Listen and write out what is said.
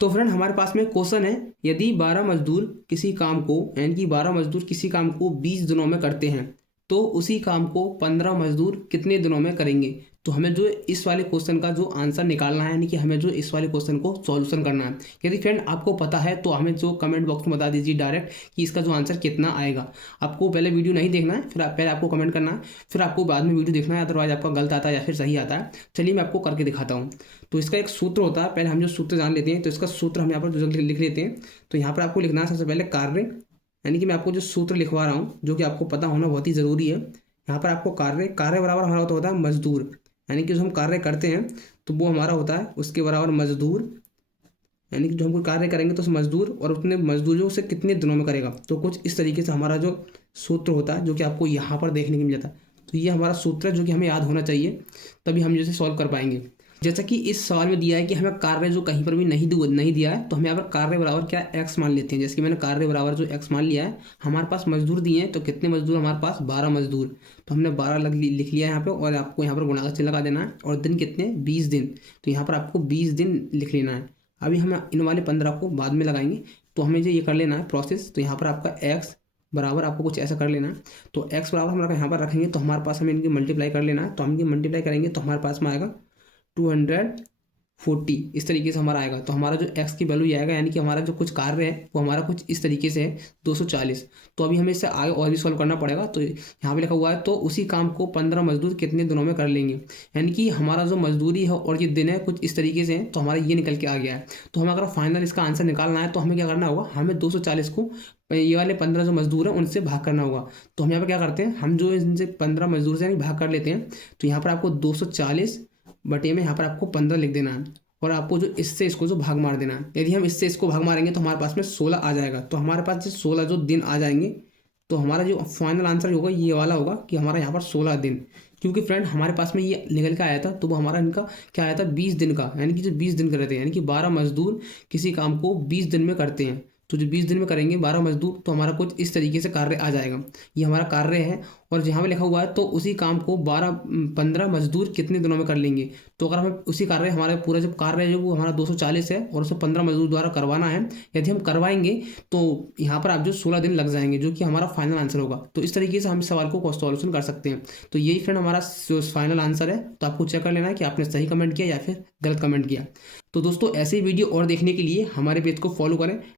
तो फ्रेंड हमारे पास में क्वेश्चन है, यदि 12 मजदूर किसी काम को यानी कि 12 मजदूर किसी काम को 20 दिनों में करते हैं तो उसी काम को 15 मजदूर कितने दिनों में करेंगे। तो हमें जो इस वाले क्वेश्चन का जो आंसर निकालना है यानी कि हमें जो इस वाले क्वेश्चन को सॉल्यूशन करना है। यदि फ्रेंड आपको पता है तो हमें जो कमेंट बॉक्स में बता दीजिए डायरेक्ट कि इसका जो आंसर कितना आएगा। आपको पहले वीडियो नहीं देखना है, फिर पहले आपको कमेंट करना है, फिर आपको बाद में वीडियो देखना है, अदरवाइज आपका गलत आता है या फिर सही आता है। चलिए मैं आपको करके दिखाता हूँ। तो इसका एक सूत्र होता है, पहले हम जो सूत्र जान लेते हैं। तो इसका सूत्र हम यहाँ पर जो लिख लेते हैं। तो यहाँ पर आपको लिखना है सबसे पहले कार्य, यानी कि मैं आपको जो सूत्र लिखवा रहा हूँ जो कि आपको पता होना बहुत ही ज़रूरी है। यहाँ पर आपको कार्य कार्य बराबर हमारा होता है मजदूर, यानी कि जो हम कार्य करते हैं तो वो हमारा होता है उसके बराबर मजदूर, यानी कि जो हम कोई कार्य करेंगे तो उस मजदूर और उतने मजदूरों से कितने दिनों में करेगा। तो कुछ इस तरीके से हमारा जो सूत्र होता है जो कि आपको यहाँ पर देखने को मिल जाता है। तो ये हमारा सूत्र है जो कि हमें याद होना चाहिए, तभी हम इसे सॉल्व कर पाएंगे। जैसा कि इस सवाल में दिया है कि हमें कार्य जो कहीं पर भी नहीं दिया है, तो हम यहाँ पर कार्य बराबर क्या एक्स मान लेते हैं। जैसे कि मैंने कार्य बराबर जो एक्स मान लिया है, हमारे पास मजदूर दिए हैं तो कितने मजदूर हमारे पास 12 मजदूर। तो हमने 12 लिख लिया है यहाँ पे, और आपको यहाँ पर गुणा का चिन्ह लगा देना है। और दिन कितने 20 दिन, तो यहाँ पर आपको 20 दिन लिख लेना है। अभी हम इन वाले 15 को बाद में लगाएंगे। तो हमें जो ये कर लेना है प्रोसेस, तो यहाँ पर आपका एक्स बराबर आपको कुछ ऐसा कर लेना है। तो एक्स बराबर हम यहाँ पर रखेंगे तो हमारे पास हमें इनकी मल्टीप्लाई कर लेना है। तो हम इनकी मल्टीप्लाई करेंगे तो हमारे पास में आएगा 240, इस तरीके से हमारा आएगा। तो हमारा जो x की वैल्यू ये आएगा, यानी कि हमारा जो कुछ कार्य है वो हमारा कुछ इस तरीके से है 240। तो अभी हमें इससे आगे और भी सॉल्व करना पड़ेगा। तो यहाँ पे लिखा हुआ है तो उसी काम को 15 मजदूर कितने दिनों में कर लेंगे, यानी कि हमारा जो मजदूरी है और ये दिन है कुछ इस तरीके से है। तो हमारा ये निकल के आ गया है। तो हमें अगर फाइनल इसका आंसर निकालना है तो हमें क्या करना होगा, हमें 240 को ये वाले 15 जो मजदूर हैं उनसे भाग करना होगा। तो हम यहाँ पर क्या करते हैं, हम जो इनसे 15 मजदूर से यानी भाग कर लेते हैं। तो यहाँ पर आपको 240 बटे में यहाँ पर आपको 15 लिख देना है, और आपको जो इससे इसको जो भाग मार देना है। यदि हम इससे इसको भाग मारेंगे तो हमारे पास में 16 आ जाएगा। तो हमारे पास जो 16 जो दिन आ जाएंगे, तो हमारा जो फाइनल आंसर होगा ये वाला होगा कि हमारा यहाँ पर 16 दिन। क्योंकि फ्रेंड हमारे पास में ये निकल के आया था तो वो हमारा इनका क्या आया था 20 दिन का, यानी कि जो 20 दिन कर रहे थे, यानी कि 12 मजदूर किसी काम को 20 दिन में करते हैं। तो जो 20 दिन में करेंगे 12 मजदूर, तो हमारा कुछ इस तरीके से कार्य आ जाएगा। ये हमारा कार्य है। और जहाँ पे लिखा हुआ है तो उसी काम को 15 मजदूर कितने दिनों में कर लेंगे। तो अगर हमें उसी कार्य हमारा पूरा जो कार्य है जो वो हमारा 240 है और उसे 15 मजदूर द्वारा करवाना है, यदि हम करवाएंगे तो यहाँ पर आप जो 16 दिन लग जाएंगे, जो कि हमारा फाइनल आंसर होगा। तो इस तरीके से हम इस सवाल को सॉल्यूशन कर सकते हैं। तो यही फ्रेंड हमारा फाइनल आंसर है। तो आपको चेक कर लेना है कि आपने सही कमेंट किया या फिर गलत कमेंट किया। तो दोस्तों ऐसे ही वीडियो और देखने के लिए हमारे पेज को फॉलो करें।